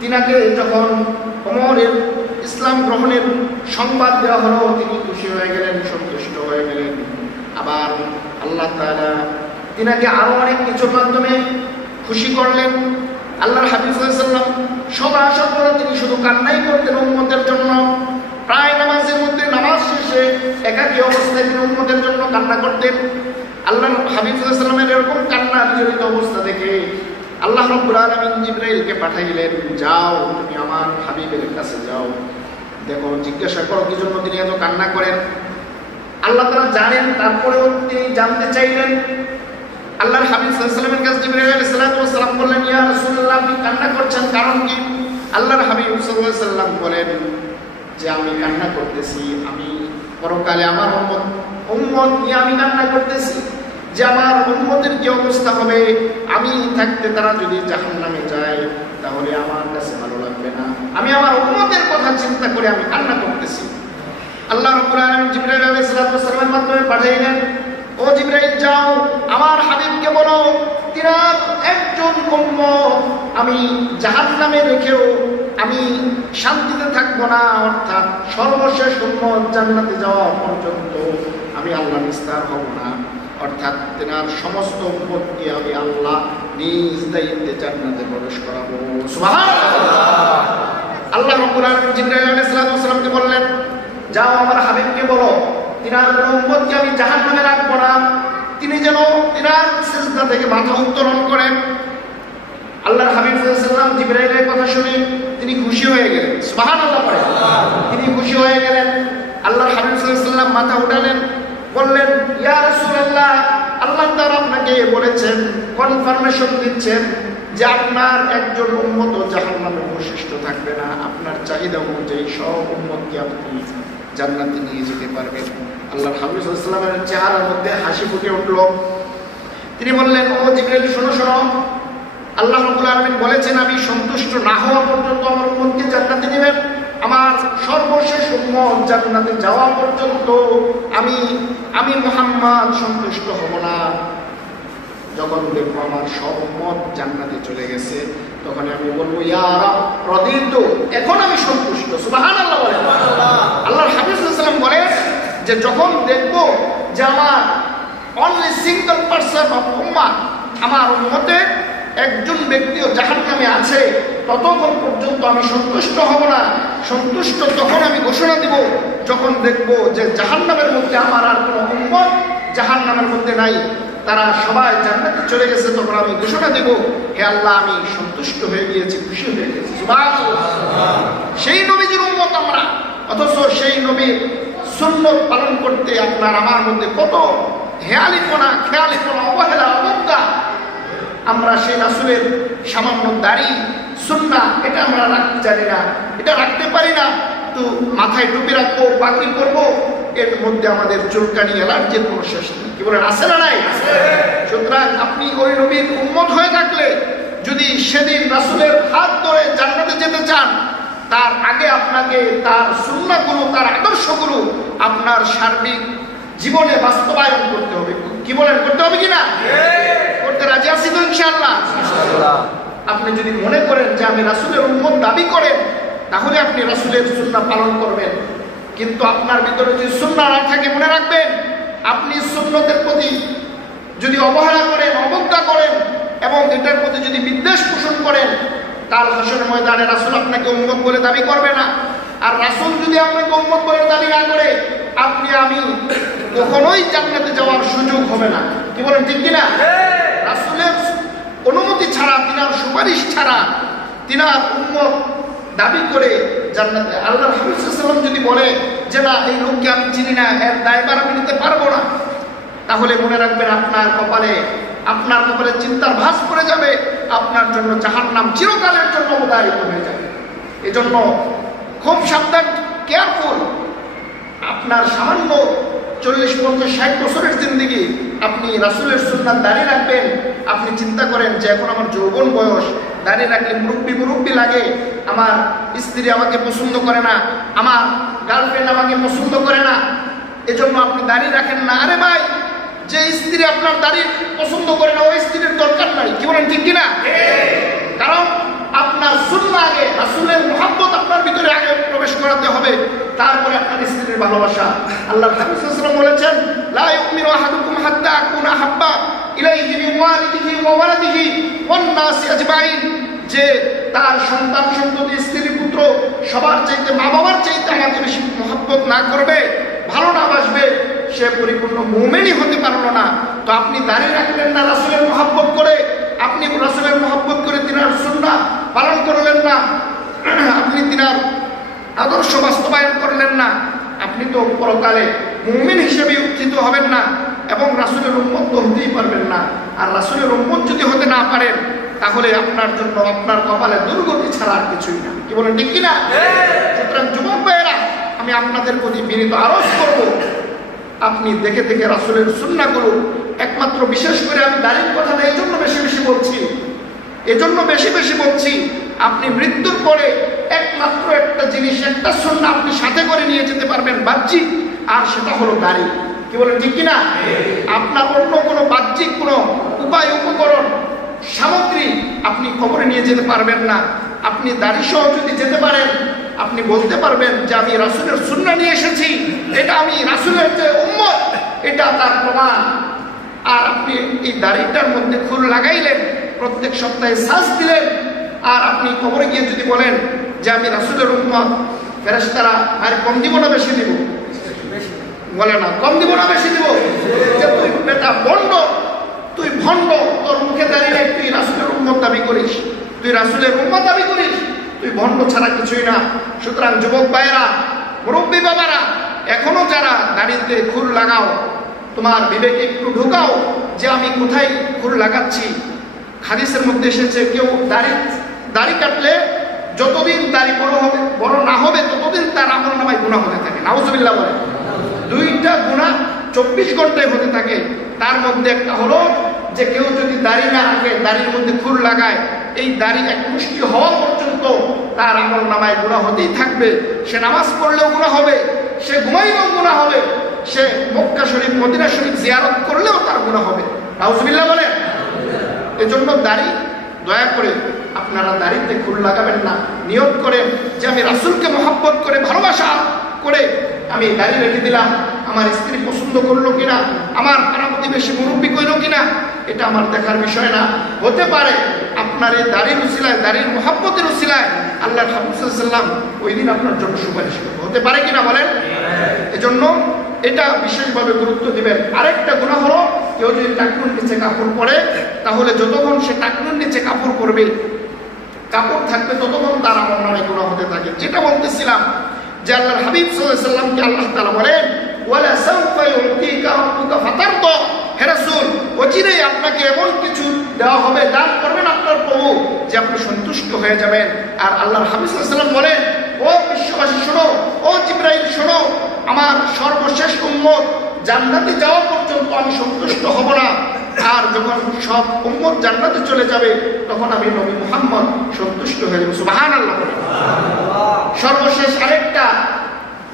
তিনাকে যখন ওমরের ইসলাম গ্রহণের সংবাদ দেওয়া হলো, তিনি খুশি হয়ে গেলেন, সন্তুষ্ট হয়ে গেলেন। আবার আল্লাহ তাআলা তিনাকে আরো অনেক কিছুর মাধ্যমে খুশি করলেন। আল্লাহর হাবিব সাল্লাল্লাহু আলাইহি ওয়াসাল্লাম সবার সর্বদা তিনি শুধু কান্নাই করতেন উম্মতের জন্য। প্রায় নামাজের মধ্যে নামাজ শেষে একাকী অবস্থায় তিনি উম্মতের জন্য কান্না করতেন। আল্লাহর হাবিব সাল্লাল্লাহু আলাইহি ওয়াসাল্লামের এরকম কান্নার জড়িত অবস্থা দেখে আল্লাহ রাব্বুল আলামিন জিবরাইলকে পাঠাইলেন, যাও তুমি আমার হাবিবের কাছে যাও, দেখো জিজ্ঞাসা করো কি জন্য তিনি এত কান্না করেন। আল্লাহ তাআলা জানেন, তারপরেও তিনি জানতে চাইলেন। আল্লাহর হাবিব সাল্লাল্লাহু আলাইহি ওয়াসাল্লামের কাছে জিবরাইল আলাইহিস সালাম বললেন, ইয়া রাসূলুল্লাহ আপনি কান্না করছেন কারণ কি? আল্লাহর হাবিব সাল্লাল্লাহু আলাইহি ওয়াসাল্লাম বলেন যে আমি কান্না করতেছি, আমি পরকালে আমার উম্মত নিয়ে আমি কান্না করতেছি যে আমার উম্মতের কি অবস্থা হবে। আমি থাকতে তারা যদি জাহান্নামে যায় তাহলে আমার কাছে ভালো লাগবে না। আমি আমার উম্মতের কথা চিন্তা করে আমি কান্না করতেছি। আল্লাহ রাব্বুল আলামিন জিবরাইল আলাইহিস সালামের মাধ্যমে পাঠাইলেন, ও জিবরাইল যাও আমার হাবিবকে বলো তিনার একজন উম্মত আমি জাহান্নামে রেখেও আমি শান্তিতে থাকবো না, অর্থাৎ সর্বশেষ উম্মত জান্নাতে যাওয়া পর্যন্ত আমি আল্লাহ নিস্তার হব না, অর্থাৎ তিনার সমস্ত উম্মতকে আমি আল্লাহ নিজ দায়িত্বে জান্নাতে প্রবেশ করাবো। সুবহানাল্লাহ। আল্লাহ রাব্বুল আলামিন জিবরাইল আলাইহিস সালামকে বললেন, যাও আমার হাবিবকে বলো তিনার কোন উম্মতকে আমি জাহান্নামে রাখবো না, তিনি যেন তিনার সিজদা থেকে মাথা উত্তোলন করেন। আল্লাহর হাবিব সাল্লাল্লাহু আলাইহি ওয়াসাল্লাম জিবরাইলের কথা শুনে তিনি খুশি হয়ে গেলেন। সুবহানাল্লাহ। তিনি খুশি হয়ে গেলেন। আল্লাহর হাবিব সাল্লাল্লাহু আলাইহি ওয়াসাল্লাম মাথা উঠালেন, বললেন, ইয়া রাসূলুল্লাহ আল্লাহ তাআলা আপনাকে বলেছেন, কনফার্মেশন দিচ্ছেন যে আপনার একজন উম্মত জাহান্নামে অবশিষ্ট থাকবে না, আপনার চাহিদা অনুযায়ী সব উম্মতকে আপনি জান্নাতে নিয়ে যেতে পারবেন। আল্লাহর হাবিব সাল্লাল্লাহু আলাইহি ওয়াসাল্লামের চেহারার মধ্যে হাসি ফুটে উঠল। তিনি বললেন, ও জিবরাইল শোনো শোনো, আল্লাহ রাব্বুল আলামিন বলেছেন আমি সন্তুষ্ট না হওয়া পর্যন্ত আমার উম্মতকে জান্নাতে নেবেন, আমার সর্বশেষ উম্মত জান্নাতে যাওয়া পর্যন্ত আমি মুহাম্মদ সন্তুষ্ট হব না। যখন দেখবো আমার সব উম্মত জান্নাতে চলে গেছে তখন আমি বলবো ইয়া রাব রাদিতু, এখন আমি সন্তুষ্ট। সুবহানাল্লাহ বলেন। আল্লাহর হাবিব সাল্লাল্লাহু আলাইহি ওয়াসাল্লাম বলেন যে যখন দেখবো যে আমার অনলি সিঙ্গেল পারসন অফ উম্মাহ, আমার উম্মতে একজন ব্যক্তিও জাহান্নামে আছে, ততক্ষণ পর্যন্ত আমি সন্তুষ্ট হব না। সন্তুষ্ট তখন আমি ঘোষণা দিব যখন দেখবো যে জাহান্নামের মধ্যে আমার আর কোনো উম্মত জাহান্নামের মধ্যে নাই, তারা সবাই জান্নাতে চলে গেছে, তখন আমি ঘোষণা দেব, হে আল্লাহ আমি সন্তুষ্ট হয়ে গিয়েছি, খুশি হয়ে গেছি। সুবহানাল্লাহ। সেই নবীজির উম্মত আমরা, অথচ সেই নবীর সুন্নাত পালন করতে আপনার আমার মধ্যে কত খেয়ালিপনা, অবহেলা, অবজ্ঞা। আমরা সেই রাসূলের সামান্য দাড়ি সুন্নাহ এটা আমরা রাখতে জানি না, এটা রাখতে পারি না। তো মাথায় টুপি রাখবো, পাগড়ি করবো, এর মধ্যে আমাদের চুলকানি অ্যালার্জির কোনো শেষ নেই। কি বলেন, আছে না নাই? সুতরাং আপনি ওই নবীর উম্মত হয়ে থাকলে যদি সেদিন রাসূলের হাত ধরে জান্নাতে যেতে চান, তার আগে আপনাকে তার সুন্নাহগুলো, তার আদর্শগুলো আপনার সার্বিক জীবনে বাস্তবায়ন করতে হবে। কি বলেন, করতে হবে কিনা? করতে রাজি আছি তো ইনশাআল্লাহ? আপনি যদি মনে করেন যে আমি রাসূলের উম্মত দাবি করেন, তাহলে আপনি রাসূলের সুন্নাহ পালন করবেন। কিন্তু আপনার ভিতরে যদি সুন্নাহ না থাকে, মনে রাখবেন আপনি সুন্নতের প্রতি যদি অবহেলা করেন, অবজ্ঞা করেন এবং এটার প্রতি যদি বিদ্বেষ পোষণ করেন, কাল হাসরের ময়দানে রাসূল আপনাকে উম্মত বলে দাবি করবে না। আর রাসূল যদি আপনাকে উম্মত বলে দাবি না করে, আপনি আমি কখনোই জান্নাতে যাওয়ার সুযোগ হবে না। কি বলেন, ঠিক কিনা? রাসূলের অনুমতি ছাড়া, তিনার সুপারিশ ছাড়া তিনার উম্মত দাবি করে জান্নাতে, আল্লাহর হাবিব সাল্লাল্লাহু আলাইহি ওয়াসাল্লাম যদি বলে যে না এই লোককে আমি চিনি না, এর দায়ভার আমি নিতে পারবো না, তাহলে মনে রাখবেন আপনার কপালে চিন্তার ভাঁজ পড়ে যাবে, আপনার জন্য জাহান্নাম চিরকালের জন্য উদাহরিত হয়ে যাবে। এজন্য খুব সাবধান, কেয়ারফুল। আপনার সামান্য 40, 50, 60 বছরের জিন্দেগি আপনি রাসূলের সুন্নাত দাঁড়িয়ে রাখবেন। আপনি চিন্তা করেন যে এখন আমার যৌবন বয়স, দাঁড়িয়ে রাখলে মুরব্বী লাগে, আমার স্ত্রী আমাকে পছন্দ করে না, আমার গার্লফ্রেন্ড আমাকে পছন্দ করে না, এজন্য আপনি দাঁড়িয়ে রাখেন না। আরে ভাই, যে স্ত্রী আপনার দাড়ি পছন্দ করে না, ওই স্ত্রীর দরকার নাই। কি বলেন, ঠিক কিনা? কারণ আপনার সুন্নাহ আগে, রাসূলের মুহাব্বত আপনার ভিতরে আগে প্রবেশ করাতে হবে, তারপরে আপনার স্ত্রীর ভালোবাসা। আল্লাহর হাবিব সাল্লাল্লাহু আলাইহি ওয়াসাল্লাম বলেছেন, লা ইউমিনু আহাদুকুম বিওয়ালিদিহি ওয়া ওয়ালাদিহি ওয়ান নাসি আজমাইন, যে তার সন্তান সন্ততি স্ত্রী পুত্র সবার চাইতে মা বাবার চাইতে আমাকে বেশি মহব্বত না করবে, ভালো না বাসবে, সে পরিপূর্ণ মুমিনই হতে পারলো না। তো আপনি দাঁড়িয়ে রাখলেন না রাসূলের মহব্বত করে, আপনি রাসূলের মহব্বত করে তিনার সুন্নাহ পালন করলেন না, আপনি তিনার আদর্শ বাস্তবায়ন করলেন না, আপনি তো পরকালে মুমিন হিসেবে উত্থিত হবেন না এবং রাসূলের উম্মত তো হতেই পারবেন না। আর রাসূলের উম্মত যদি হতে না পারেন তাহলে আপনার জন্য আপনার কপালে দুর্গতি ছাড়া আর কিছুই না। কি বলেন, ঠিক কিনা? সুতরাং যুবক ভাইয়েরা, আমি আপনাদের প্রতি বিনীত আরজ করব, আপনি দেখে দেখে রাসূলের সুন্নাহগুলো, একমাত্র বিশেষ করে আমি দাড়ির কথাটা এই জন্য বেশি বেশি বলছি, আপনি মৃত্যুর পরে একমাত্র একটা জিনিস, একটা সুন্নাহ আপনি সাথে করে নিয়ে যেতে পারবেন বাহ্যিক, আর সেটা হলো দাড়ি। কি বলেন, ঠিক কিনা? আপনার অন্য কোনো বাহ্যিক কোনো উপায় উপকরণ সামগ্রী আপনি কবরে নিয়ে যেতে পারবেন না। আপনি দাড়ি সহ যদি যেতে পারেন, আপনি বলতে পারবেন যে আমি রাসূলের সুন্নাহ নিয়ে এসেছি, এটা আমি রাসূলের যে উম্মত, এটা তার প্রমাণ। আর আপনি এই দাড়িটার মধ্যে খুর লাগাইলেন, প্রত্যেক সপ্তাহে শ্বাস দিলেন, আর আপনি কবরে গিয়ে যদি বলেন যে আমি রাসূলের উম্মত, ফেরেশতারা আর কম দিব না বেশি দিব? বলে না, কম দিব না বেশি দিব? যে তুই বেটা ভণ্ড, তুই ভণ্ড, তোর মুখে দাঁড়িয়ে তুই রাসূলের উম্মত দাবি করিস, তুই রাসূলের উম্মত দাবি করিস, তুই ভণ্ড ছাড়া কিছুই না। সুতরাং যুবক ভাইয়েরা, মুরব্বী বাবারা, এখনো যারা দাড়িতে খুর লাগাও, তোমার বিবেকে একটু ঢুকাও যে আমি কোথায় খুর লাগাচ্ছি। হাদিসের মধ্যে এসেছে কেউ দাড়ি কাটলে যতদিন দাড়ি বড় না হবে ততদিন তার আমলনামায় গুনাহ হতে থাকে। নাউজুবিল্লাহ বলে। দুইটা গুনাহ 24 ঘন্টায় হতে থাকে। তার মধ্যে একটা হলো যে কেউ যদি দাড়ি না রাখে, দাড়ির মধ্যে খুর লাগায়, এই দাড়ি এক মুষ্টি হওয়া পর্যন্ত তার আমলনামায় গুনাহ হতেই থাকবে। সে নামাজ পড়লেও গুনাহ হবে, সে ঘুমাইলেও গুনাহ হবে, সে মক্কা শরীফ মদিনা শরীফ জিয়ারত করলেও তার গুনাহ হবে। নাউজুবিল্লাহ বলে। এজন্য দাড়ি, দয়া করে আপনারা দাড়িতে খুর লাগাবেন না। নিয়ত করেন যে আমি রাসূলকে মহব্বত করে, ভালোবাসা করে আমি দাড়ি রেখে দিলাম। আমার স্ত্রী পছন্দ করলো কিনা, আমার পাড়া প্রতিবেশী মুরব্বী কইলো কিনা, এটা আমার দেখার বিষয় না। হতে পারে আপনার এই দাড়ির উসিলায়, দাড়ির মহব্বতের উসিলায় আল্লাহর হাবিব সাল্লাল্লাহু আলাইহি ওয়াসাল্লাম ওই দিন আপনার জন্য সুপারিশ করবে। হতে পারে কিনা বলেন? এজন্য এটা বিশেষভাবে গুরুত্ব দিবেন। আরেকটা গুনাহ হলো কেউ যদি টাকনুর নিচে কাপড় পরে, তাহলে যতক্ষণ সে টাকনুর নিচে কাপড় পরবে, কাপড় থাকবে, ততক্ষণ তার আমলনামায় গুনাহ হতে থাকে। যেটা বলতেছিলাম যে আল্লাহর হাবিব সাল্লাল্লাহু আলাইহি ওয়াসাল্লামকে আল্লাহ তাআলা বলেন, ওয়ালা সাওফা ইউতিকা রাব্বুকা ফাতারদা, হে রাসূল, অচিরেই আপনাকে এমন কিছু দেওয়া হবে, দান করবেন আপনার প্রভু, যে আপনি সন্তুষ্ট হয়ে যাবেন। আর আল্লাহর হাবিব সাল্লাল্লাহু আলাইহি ওয়াসাল্লাম বলেন, ও বিশ্ববাসী শোনো, ও জিবরাইল শোনো, আমার সর্বশেষ উম্মত জান্নাতে যাওয়া পর্যন্ত আমি সন্তুষ্ট হব না। আর যখন সব উম্মত জান্নাতে চলে যাবে, তখন আমি নবী মুহাম্মদ সন্তুষ্ট হয়ে যাব। সুবহানাল্লাহ। সর্বশেষ আরেকটা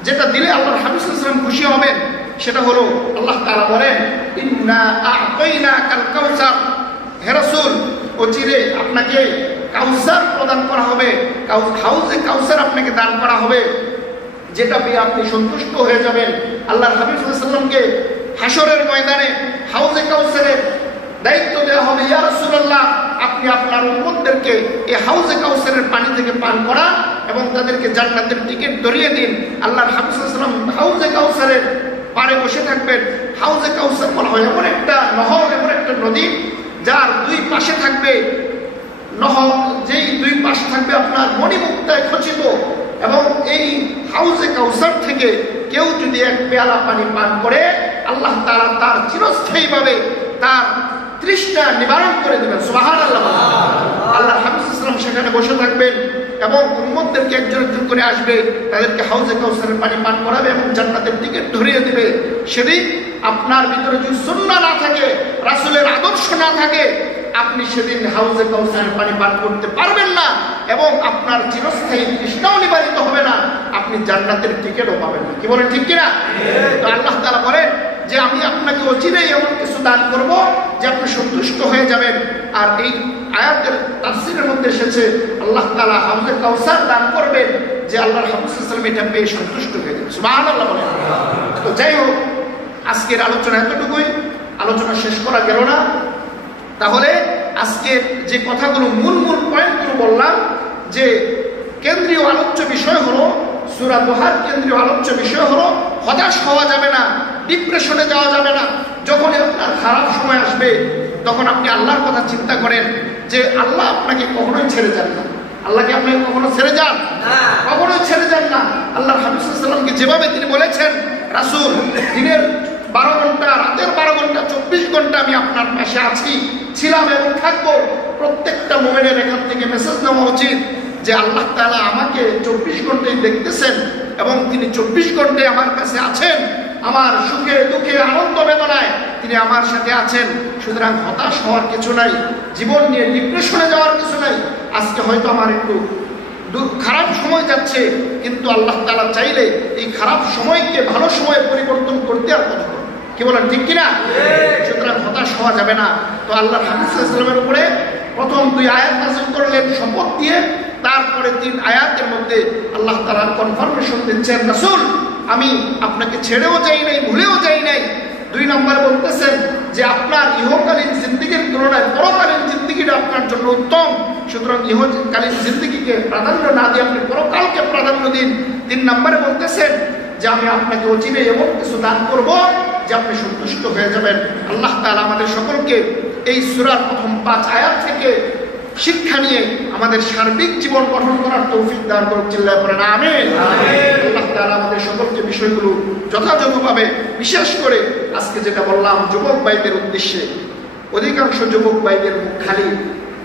যেটা দিলে আল্লাহর হাবিব সাল্লাল্লাহু আলাইহি ওয়াসাল্লাম খুশি হবেন, সেটা হলো আল্লাহ তাআলা বলেন, ইন্না আ'তাইনাকাল কাউসার, হে রাসূল, অচিরে আপনাকে কাউসার প্রদান করা হবে, হাউজে কাউসার আপনাকে দান করা হবে, যেটা পেয়ে আপনি সন্তুষ্ট হয়ে যাবেন। আল্লাহর হাবিব সাল্লাল্লাহু আলাইহি ওয়াসাল্লামকে হাসরের ময়দানে হাউজে কাউসারের দায়িত্ব দেওয়া হবে। ইয়া রাসূলুল্লাহ, আপনি আপনার উম্মতদেরকে এই হাউজে কাউসারের পানি থেকে পান করান এবং তাদেরকে জান্নাতের টিকিট ধরিয়ে দিন। আল্লাহর হাবিব সাল্লাল্লাহু আলাইহি ওয়াসাল্লাম হাউজে কাউসারের পাড়ে বসে থাকবেন। হাউজে কাউসার বলা হয় এমন একটা নহর, এমন একটা নদী, যার দুই পাশে থাকবে নহর, যেই দুই পাশে থাকবে আপনার মণিমুক্তায় খচিত, এবং এই হাউজে কাউসার থেকে কেউ যদি এক পেয়ালা পানি পান করে, আল্লাহ তাআলা তার চিরস্থায়ীভাবে তার তৃষ্ণা নিবারণ করে দেবেন। সুবহানাল্লাহ। আল্লাহর হাবিব সাল্লাল্লাহু আলাইহি ওয়াসাল্লাম সেখানে বসে থাকবেন এবং উম্মতদেরকে একজন একজন করে আসবে, তাদেরকে হাউজে কাউসারের পানি পান করাবে এবং জান্নাতের টিকিট ধরিয়ে দিবে। সেদিন আপনার ভিতরে যদি সুন্নাহ না থাকে, রাসূলের আদর্শ না থাকে, আপনি সেদিন হাউজে কাউসারের পানি পান করতে পারবেন না এবং আপনার চিরস্থায়ী তৃষ্ণাও নিবারিত হবে না, আপনি জান্নাতের টিকিটও পাবেন না। কি বলেন, ঠিক কিনা? তো আল্লাহ তাআলা বলেন যে আমি আপনাকে অচিরেই এমন কিছু দান করব যে আপনি সন্তুষ্ট হয়ে যাবেন। আর এই আয়াতের তাফসীরের মধ্যে এসেছে আল্লাহ তাআলা হাউজে কাউসার দান করবেন, যে আল্লাহর হাবিব সাল্লাল্লাহু আলাইহি ওয়াসাল্লাম এটা পেয়ে সন্তুষ্ট হয়ে যাবেন। সুবহানাল্লাহ বলেন। তো যাই হোক, আজকের আলোচনা এতটুকুই। আলোচনা শেষ করা গেল না। তাহলে আজকে যে কথাগুলো মূল পয়েন্টগুলো বললাম, যে কেন্দ্রীয় আলোচ্য বিষয় হলো সূরা দোহার কেন্দ্রীয় আলোচ্য বিষয় হলো হতাশ হওয়া যাবে না, ডিপ্রেশনে যাওয়া যাবে না। যখন আপনার খারাপ সময় আসবে তখন আপনি আল্লাহর কথা চিন্তা করেন যে আল্লাহ আপনাকে কখনোই ছেড়ে যান না। আল্লাহকে আপনি কখনো ছেড়ে যান? কখনোই ছেড়ে যান না। আল্লাহ হাবিব সাল্লাল্লাহু আলাইহি ওয়াসাল্লামকে যেভাবে তিনি বলেছেন, রাসূল দিনের 12 ঘন্টা, রাতের 12 ঘন্টা, 24 ঘন্টা আমি আপনার পাশে আছি, ছিলাম এবং থাকবো। প্রত্যেকটা মুমিনের এখান থেকে মেসেজ নেওয়া উচিত যে আল্লাহ তাআলা আমাকে 24 ঘন্টাই দেখতেছেন এবং তিনি 24 ঘন্টায় আমার কাছে আছেন। আমার সুখে দুঃখে আনন্দ বেদনায় তিনি আমার সাথে আছেন। সুতরাং হতাশ হওয়ার কিছু নাই, জীবন নিয়ে ডিপ্রেশনে যাওয়ার কিছু নাই। আজকে হয়তো আমার একটু খারাপ সময় যাচ্ছে, কিন্তু আল্লাহ তাআলা চাইলে এই খারাপ সময়কে ভালো সময়ে পরিবর্তন করতে আর কথা বলেন। কি বলেন, ঠিক কিনা? সুতরাং হতাশ হওয়া যাবে না। তো আল্লাহ হাবিব সাল্লাল্লাহু আলাইহি ওয়াসাল্লামের উপরে প্রথম 2 আয়াত নাযিল করলেন শপথ দিয়ে, তারপরে 3 আয়াতের মধ্যে আল্লাহ তাআলা কনফার্মেশন দিচ্ছেন, রাসূল আমি আপনাকে ছেড়েও যাই নাই, ভুলেও যাই নাই। 2 নম্বরে বলতেছেন যে আপনার ইহকালীন জিন্দেগির তুলনায় পরকালীন জিন্দেগিটা আপনার জন্য উত্তম। সুতরাং ইহকালীন জিন্দেগিকে প্রাধান্য না দিয়ে আপনি পরকালকে প্রাধান্য দিন। 3 নম্বরে বলতেছেন যে আমি আপনাকে অচিরে এমন কিছু দান করব যে আপনি সন্তুষ্ট হয়ে যাবেন। আল্লাহ তাআলা আমাদের সকলকে এই সূরার প্রথম 5 আয়াত থেকে শিক্ষা নিয়ে আমাদের সার্বিক জীবন গঠন করার তৌফিক দান করুন। চিল্লায় পড়েন আমিন। আল্লাহ তাআলা আমাদের সকলকে বিষয়গুলো যথাযথভাবে, বিশেষ করে আজকে যেটা বললাম যুবক ভাইদের উদ্দেশ্যে, অধিকাংশ যুবক ভাইদের মুখ খালি।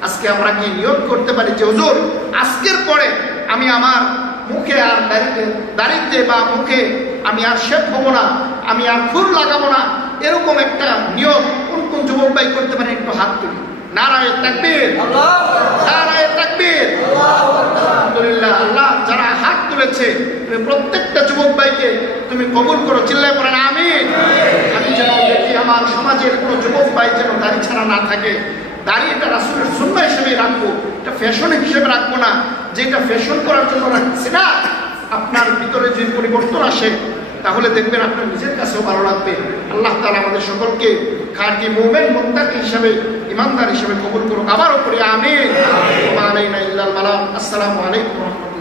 আজকে আমরা কি নিয়ত করতে পারি যে হুজুর আজকের পরে আমি আমার মুখে আর দাড়িতে বা মুখে আমি আর শেভ হবো না, আমি আর ফুল লাগাবো না, এরকম একটা নিয়ত কোন কোন যুবক ভাই করতে পারে? একটু হাত তুলি। নারায়ে তাকবীর, নারায়ে তাকবীর, আলহামদুলিল্লাহ। আল্লাহ যারা হাত তুলেছে তুমি প্রত্যেকটা যুবক ভাইকে তুমি কবুল করো। চিল্লায় পড়েন আমিন। আমি যেন দেখি আমার সমাজের কোনো যুবক ভাই যেন দাড়ি ছাড়া না থাকে। দাড়ি এটা রাসূলের সুন্নাহ হিসেবে রাখবো, এটা ফ্যাশন হিসেবে রাখবো না। যেটা ফ্যাশন করার জন্য রাখছি না, আপনার ভিতরে যদি পরিবর্তন আসে তাহলে দেখবেন আপনার নিজের কাছেও ভালো লাগবে। আল্লাহ তাআলা আমাদের সকলকে খাঁটি মুমিন মুত্তাকি হিসেবে, ইমানদার হিসেবে কবুল করুক। আবারও করি আমিন। ওয়া আলাইনা ইল্লাল বালাগ। আসসালামু আলাইকুম।